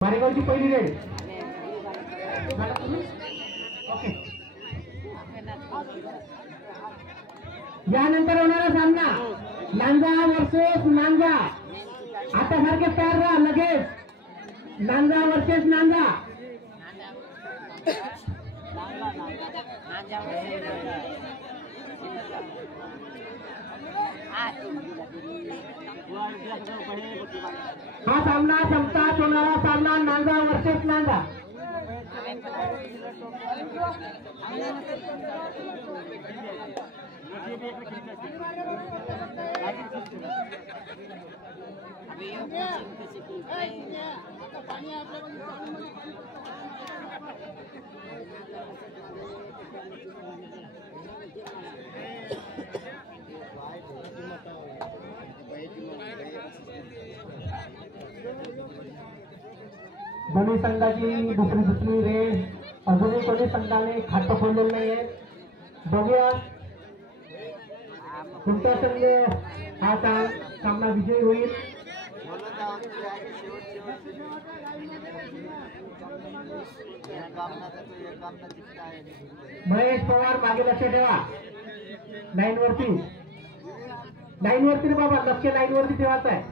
मारेगावची पहिली red. Okay. यानंतर होणारा सामना नांजा वर्सेस नांजा. आता सारखेच तयार राहा लगेच. नांजा वर्सेस नांजा. हा सामना संपतात होणारा सामना नांजा वर्सेस नांजा. दोन्ही संघाची दुसरी रेड. अजूनही कोणी संघाने खातं खोललेलं नाहीये. बघूया कोणत्या संघ हा सामना विजयी होईल. महेश पवार मागे लक्ष ठेवा. लाईन वरती रे बाबा, लक्ष लाईन वरती ठेवायचं आहे.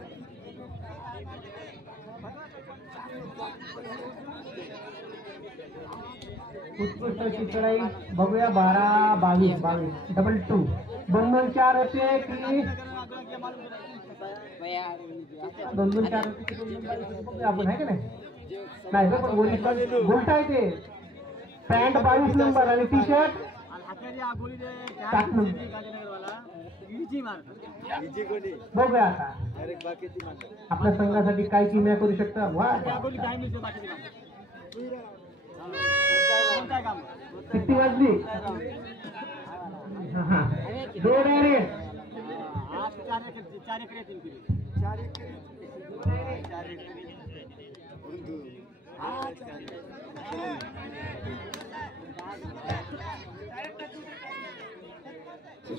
उत्कृष्ट अशी चढाई बघूया. 12-22 डबल 2 2-4 होते की 2-4 होते की आपण आहे का नाही पण उलट आहे ते. पॅन्ट 22 नंबर आणि टी शर्ट 7 नंबर. बघूया आता आपल्या संघासाठी काय किमया करू शकता. किती वाजली? 2 डायरेक्ट.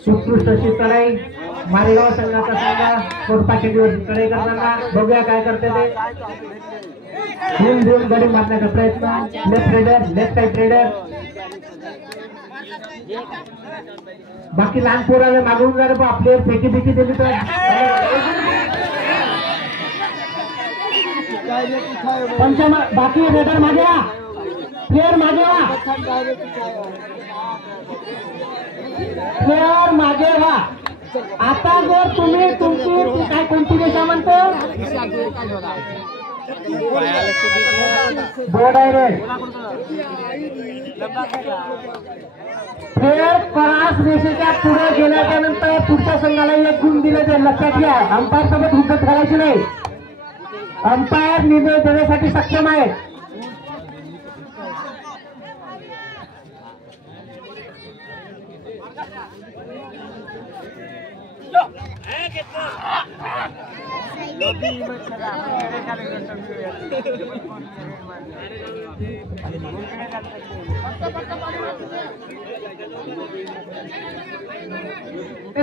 उत्कृष्ट अशी चढाई मारेगाव संघाचा संघ कोरपाखेडीवरती चढाई करताना बघूया काय करते ते. धूम गडी मारण्याचा प्रयत्न. Left side raider. बाकी लहान पोराला मागून जाणार पण आपले फेकी दिली तर बाकी रेडर मागे वा. प्लेयर मागे वा. प्लेयर मागे वा. आता जर तुम्ही तुमची काय कोणती दिशा म्हणतो बोर्ड आहे रे. प्लेयर क्रॉस रेषेच्या पुढे गेल्याच्या नंतर पुढच्या संघाला 1 गुण दिले ते लक्षात घ्या. अंपायर सोबत हुज्जत घालायची नाही. अंपायर निर्णय देण्यासाठी सक्षम आहे.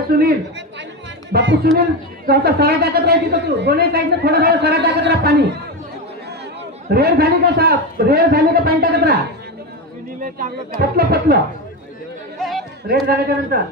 सुनील बापू सुनील चौथा सरा टाकत राहा तिथं. तू दोन्ही साईडने थोडं सरा टाकत राहा. पाणी रेड झाली का साफ? रेड झाली का पाणी टाकत राहा. पतलं रेड झाल्याच्या नंतर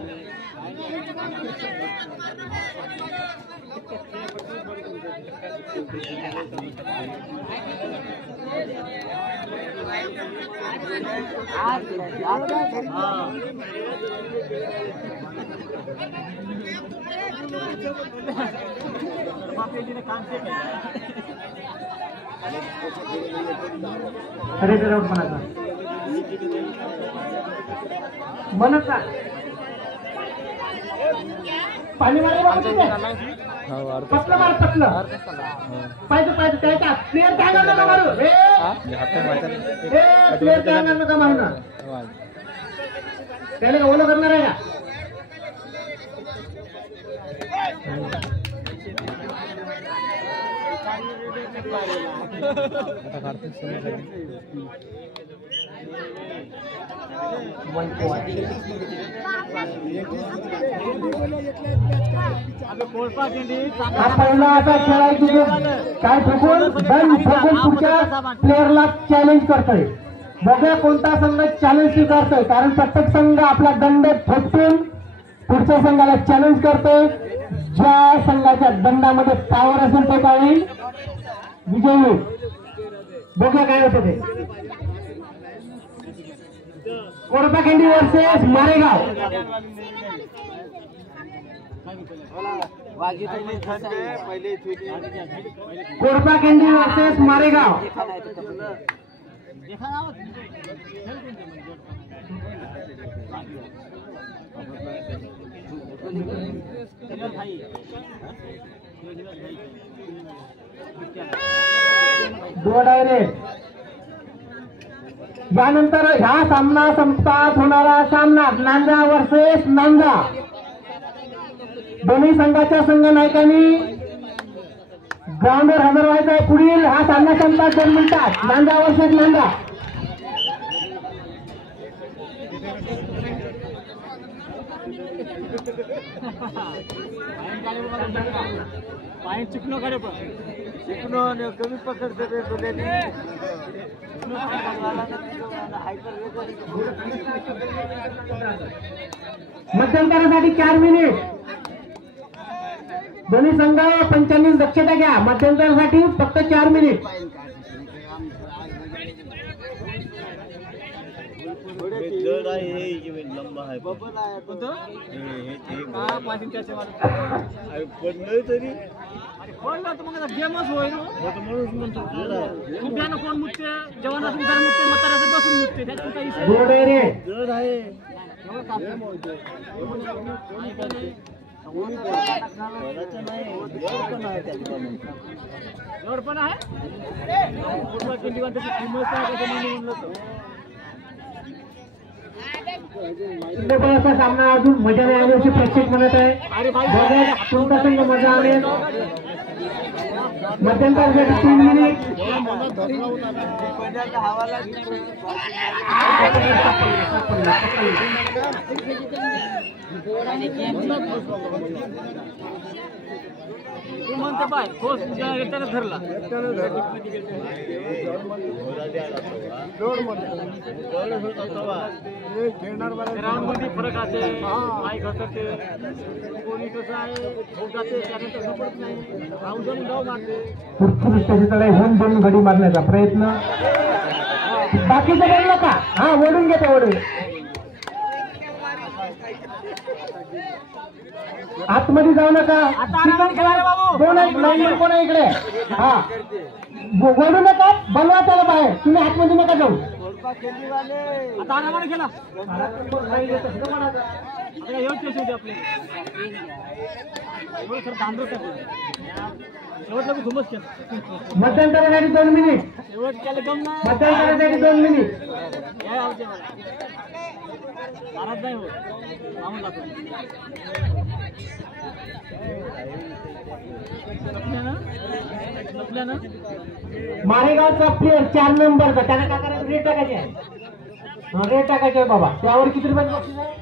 रेड आउट म्हणत ना पाणी पतलं मार. पतलं पाहिजे त्याच्या प्लेयर काय करणार नका मारू. प्लेयर काय करणार नका मारू ना. त्याला ओलं करणार आहे का? हा पहिला आता खेळायची काय ठोकून पुढच्या प्लेअरला चॅलेंज करतोय. बघा कोणता संघ चॅलेंज स्वीकारतोय, कारण प्रत्येक संघ आपला दंड ठोकून पुढच्या संघाला चॅलेंज करतोय. ज्या संघाच्या दंडामध्ये पावर असेल तो काय होईल, विजयी होईल. बघा काय होतं ते. कोरपाखिंडी वर्सेस मारेगाव. कोरपाखिंडी वर्सेस मारेगाव. दो डायरेक्ट. यानंतर ह्या सामना संपतात होणारा सामना नांजा वर्सेस नांजा. दोन्ही संघाच्या संघ नायकांनी ग्राउंडवर हजर व्हायचा आहे. पुढील हा सामना संपतात 2 मिनिटात. नांजा वर्सेस नांजा. कमी पकडते मध्यंतरासाठी 4 मिनिट. दोन्ही संघ 95 दक्षता घ्या. मध्यंतरासाठी फक्त 4 मिनिट. लंबा आहे पडलं तरी गेमच होईल म्हणतो. कोण मुक्ते जेवणात बसून मुक्ते जड आहे. जवळ पण आहे. असा सामना अजून मजा नाही आली अशी प्रेक्षक म्हणत आहे. कोणता संघ मजा आणेल. मध्यंतरासाठी 3 मिनिट. तू म्हणतो पाय ठोस एकट्याने धरला. ग्राउंड मध्ये फरक असे पाय घसरते. कोणी कसं आहे ठोक जाते त्यानंतर सपोर्ट नाही. राऊंड जाऊन डाव मारते. होऊन 2 गडी मारण्याचा प्रयत्न. बाकीचं बोललं का. हा ओढून घेते ओढून. आतमध्ये जाऊ नका. कोणा इकडे. हा ओढू नका. बनवा त्याला बाहेर. तुम्ही आतमध्ये नका जाऊ. आता आरामाने खेळा. आपले मध्यंतरासाठी 2 मिनिट. मध्यंतरासाठी 2 मिनिट. मारेगावचा प्लेअर 4 नंबरचा त्याने काय करायचं. रेट टाकायचे आहे. रेट टाकायचे आहे बाबा. त्यावर किती रुपये बक्षीस आहे.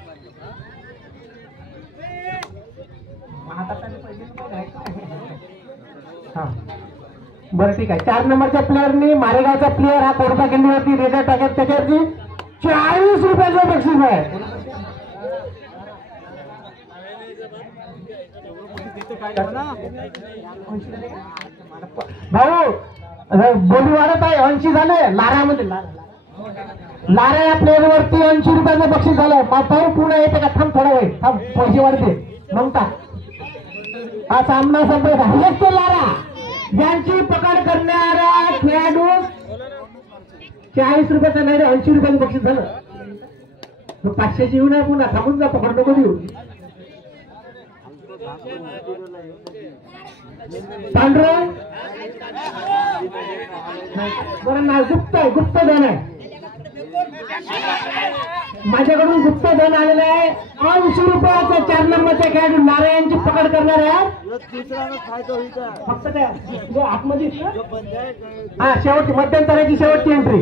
हा बरं ठीक आहे. 4 नंबरच्या प्लेअरनी मारेगावचा प्लेअर हा कोरपाखिंडीवरती रेट टाकत त्याच्यावरती 40 रुपयाचं बक्षीस आहे. भाऊ बोली वाढत आहे. 80 झाले. लारामध्ये लारा या प्लेअर वरती 80 रुपयाचं बक्षीस झालंय. भाऊ पुढे येते का. थांब थोडा वेळ. थांब पैसे वाढते म्हणता. हा सामना संपत राहिलेच तो लारा. यांची पकड करणारा खेळाडू 40 रुपयाचा नाही 80 रुपयाचं बक्षीस झालं. 500 येऊ नये पुन्हा. थांबून जा. पकड नको देऊ. पांढरं बरं ना. गुप्त धन आहे. माझ्याकडून गुप्तधन आलेलं आहे 80 रुपयाचा 4 नंबरचा खेळाडू नारायणची पकड करणार आहे. फक्त त्या जो आतमध्ये हा शेवटची मध्यंतराची शेवटची एंट्री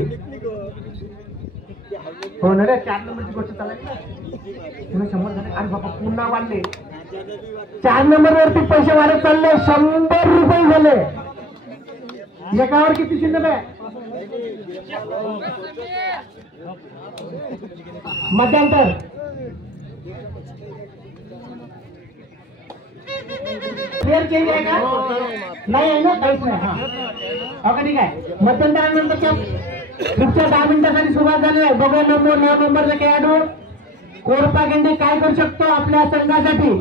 हो ना रे. 4 नंबरची गोष्ट चालायची 100 झाले आणि बाबा पुन्हा वाढले. 4 नंबर वरती पैसे वाढत चालले 100 रुपये झाले. एकावर किती शिल्लक आहे? मध्यंतर प्लेअर चेंज आहे का? नाही आहे ना, काहीच नाही. ठीक आहे. मध्यंतरानंतर पुढच्या 10 मिनिटांसाठी सुरुवात झाली आहे. बघा 9 नंबरचा खेळाडू कोरपा गेंडे काय करू शकतो आपल्या संघासाठी.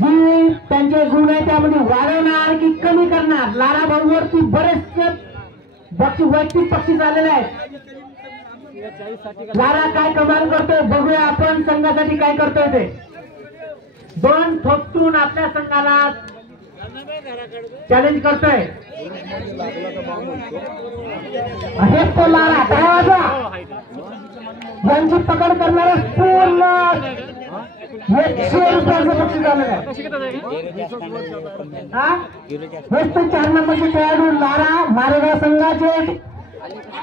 जी त्यांचे गुण आहे त्यामध्ये वाढवणार की कमी करणार. लारा भाऊवरती बरेचसे वैयक्तिक बक्षीस आलेले आहेत. लारा काय कमाल करतोय बघूया आपण संघासाठी काय करतोय ते. 2 ठोकतून आपल्या संघाला चॅलेंज करतोय. हेच तो लारा काय वाजा यांची पकड करणारा पूर्ण 100 रुपयाचं बक्षीस आलेलं आहे. हेच ते 4 नंबरचे खेळाडू लारा मारेगाव संघाचे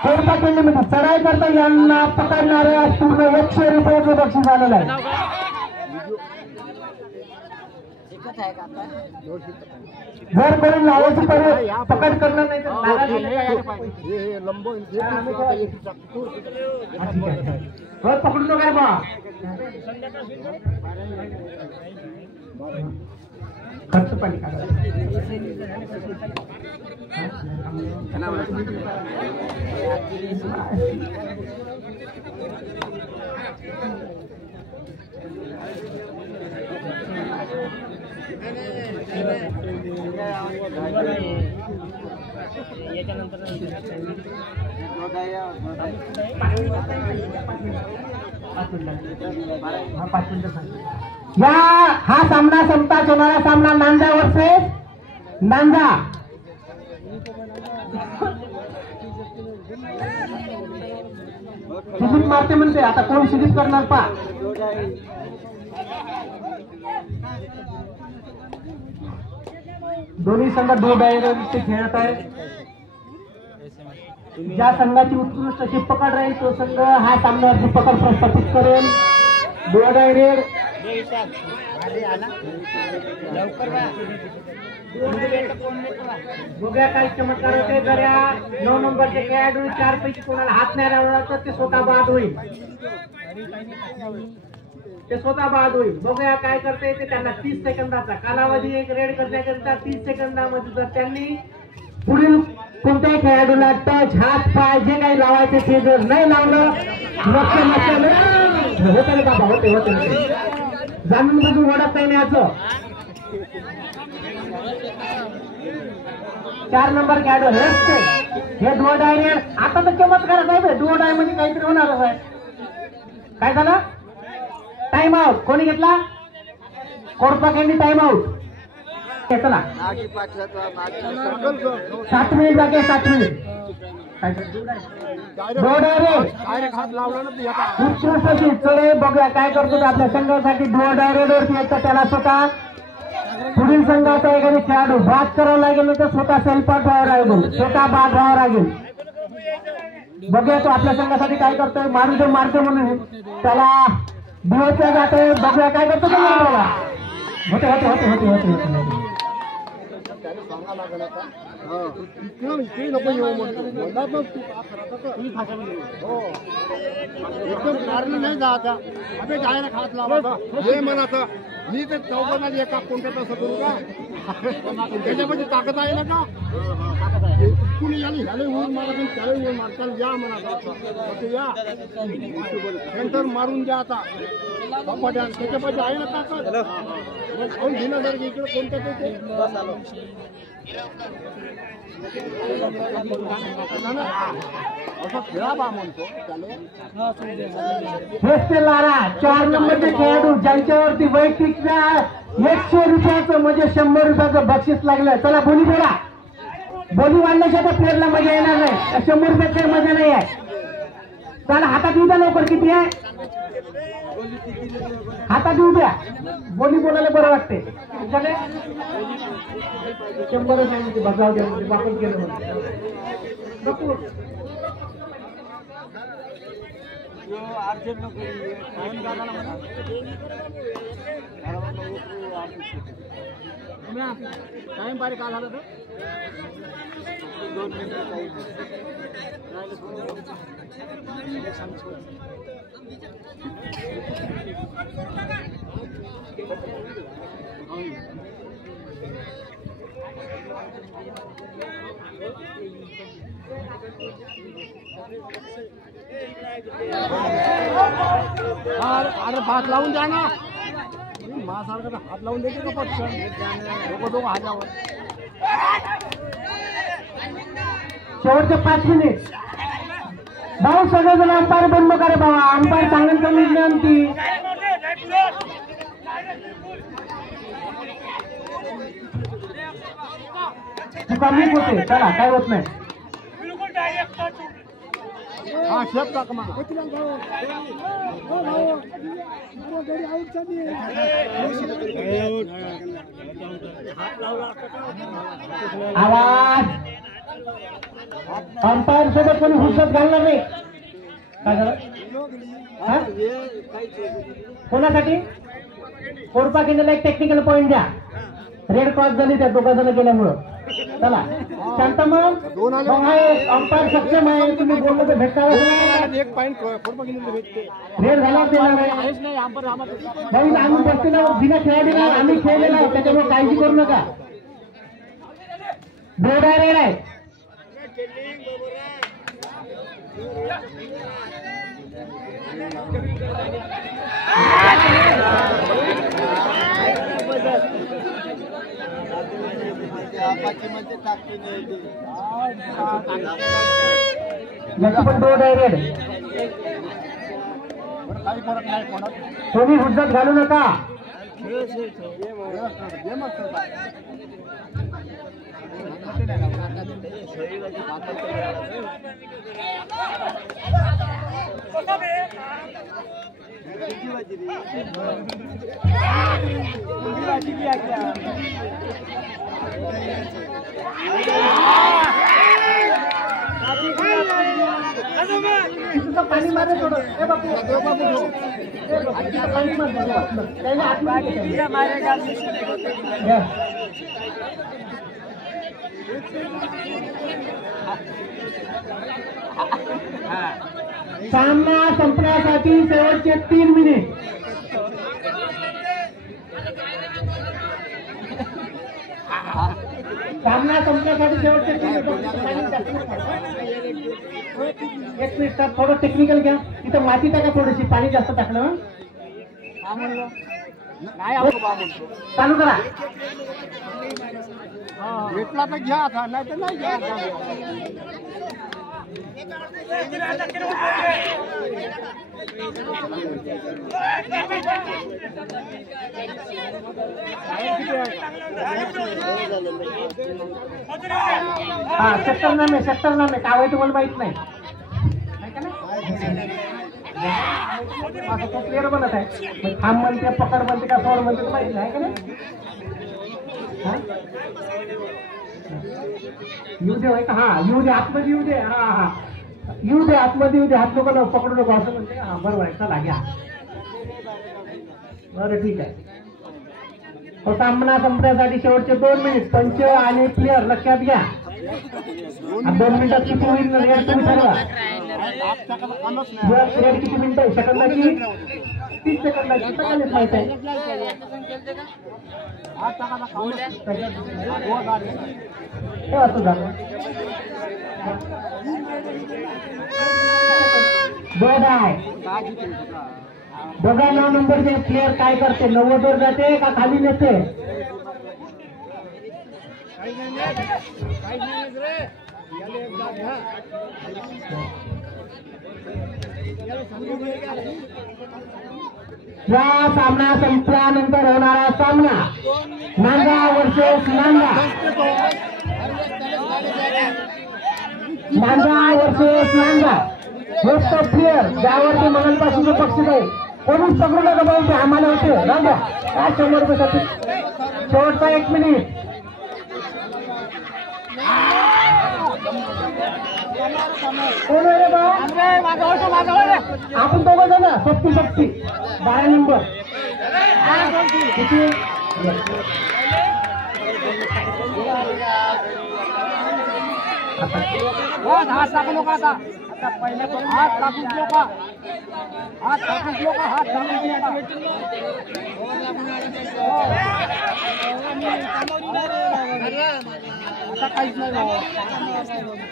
कोरपा केंद्रामध्ये चढाई करता यांना पकडणाऱ्या पूर्ण 100 रुपयाचं बक्षीस आलेलं आहे. जर कोणी लावायची पकड करणार नाही तर पकडू नका बा. खर्च पाणी हा सामना संपताच होणारा सामना नांजा वर्सेस नांजा. शिडीत मारते म्हणते आता कोण शिडीत करणार पा. दोन्ही संघ 2 डायरेक्ट खेळत आहे. ज्या संघाची उत्कृष्ट अशी पकड राहील तो संघ हा सामन्यावरची पकड प्रस्थापित करेल. 2 डायरेक्ट बघूया काही चमत्कार होते. जर या 9 नंबरचे खेळाडू 4 पैकी कोणाला हात नाही लावला तर ते स्वतः बाद होईल. बघूया काय करता येते त्यांना. 30 सेकंदाचा कालावधी एक रेड करण्याकरिता 30 सेकंदामध्ये जर त्यांनी पुढील कोणत्याही खेळाडूला टच हात पाय जे काही लावायचे ते जर नाही लावलं होते बाबा होते जाणून बघून ओढत नाही याचं. 4 नंबर खेळाडू हे 2 डायरेक्ट आता तर चमत्कारच आहे. 2 डाय म्हणजे काहीतरी होणारच आहे. काय झालं? Time out. कोणी घेतला? कोरपा केंडी टाइम आउट. चला 7 मिनिट बाकी 7 मिनिट. चढे बघूया काय करतो आपल्या संघासाठी. 2 डायरेक्ट वरती येतं त्याला स्वतः पुढील संघाचा एखादी खेळाडू बाद करावा लागेल तर स्वतः सेल्फाट व्हावं लागेल. स्वतः बाद व्हावं लागेल. बघूया तो आपल्या संघासाठी काय करतोय. मारतो म्हणून त्याला दिवसला जातोय. बघूया काय करतो. होते होते होते होते होते होते एकदम कारण नाही जाता अबे जायला खात लावा हे म्हणाचं. मी तर चौकात एका कोणत्या तसं करू का? त्याच्यामध्ये ताकद आहे ना का? कुणी याला ह्याला होऊन मारा त्याला होऊन मारताल या म्हणा या नंतर मारून द्या. आता त्याच्यापाशी आहे ना ताकद. खाऊन घेणं जर इकडे कोणत्या ते लारा 4 नंबरचे खेळाडू ज्यांच्यावरती वैयक्तिक 100 रुपयाचं म्हणजे 100 रुपयाचं बक्षीस लागलं. चला बोली बोला. बोली वाढल्याशिवाय प्लेअरला मजा येणार नाही. 100 रुपयात काही मजा नाही आहे. चला हातात येऊ द्या लवकर. किती आहे हातात येऊ द्या. बोली बोलायला बरं वाटते. 100 सांगितले बजाव द्या म्हणजे वापस गेलं नको. टाइम बारीक आला तर 2 मिनिटं अरे भात लावून द्या ना. माझ्यासारखं हात लावून द्यायचे का पटकन दोघं हातावर. शेवटचे 5 मिनिट. भाऊ सगळेजण अंपायर बंद करे बाबा. अंपायर सांगेल तर निर्णय आमची. कमी होते. चला काय होत नाही. हा शेप टाक मग. आवाज. अंपायर सोबत कोणी हुसत घालणार नाही. काय झालं कोणासाठी? कोरपा केलेला एक टेक्निकल पॉइंट द्या. रेड क्रॉस झाली त्या 2 जण गेल्यामुळं. चला शांत मग. अंपायर सक्षम आहे. तुम्ही बोललो तर भेटता. एक पॉइंट भेटते. रेड झाला नाही. आम्ही बसलेला बिना खेळाडूला आम्ही खेळलेला त्याच्यामुळे काळजी करू नका. बोर्ड आहे रेड आहे. याची पण बोर्ड आहे रेड. काही फरक नाही कोणात. कोणी हुज्जत घालू नका. पाणी मारे थोडं. सामना संपण्यासाठी शेवटचे 3 मिनिट. सामना संपण्यासाठी शेवटचे 3 मिनिट. 1 मिनिट सर थोडं टेक्निकल घ्या. तिथं माती टाका थोडीशी. पाणी जास्त टाकलं. चालू करा. भेटला तर घ्या आता नाही तर नाही घ्या. हा सेक्टर नामे काय आहे तुम्हाला माहित नाही. असं तो प्लेअर बनत आहे. थांब म्हणते पकड म्हणते का सोड म्हणते माहित नाही का नाही. येऊ दे का. हा येऊ दे आतमध्ये येऊ दे. हा हा येऊ दे आतमध्ये येऊ दे. हात नको पकडू नको असं म्हणते. हा बरोबर आहे. चला घ्या. बरं ठीक आहे. तो सामना संपण्यासाठी शेवटचे 2 मिनिट. पंच आणि प्लेअर लक्षात घ्या. 2 मिनिटात किती होईल रेड तुम्ही ठरवा. रेड किती मिनिटं आहे? सेकंदाची 30 सेकंदाची. सगळ्यांनीच माहित आहे. हे असं झालं. बोर्ड आहे. बघा 9 नंबरचे प्लेअर काय करते. 90 वर जाते का खाली नेते. या सामना संपल्यानंतर होणारा सामना नांगा वर्सेस नांगा. नांगा वर्सेस नांगा. मोस्ट ऑफ प्लेअर ज्यावरती मंगलपासून बक्षीस आहे कोणीच पकडू नका भाऊ ते आम्हाला होते राजा काय 100 रुपयासाठी शेवटचा 1 मिनिट कोण आहे रे भाऊ आपण दोघं जण सक्ती 12 नंबर किती हात टाकू नका आता पहिले हात टाकून नका हात टाकून नका हात टाकून आता काहीच नाही झालं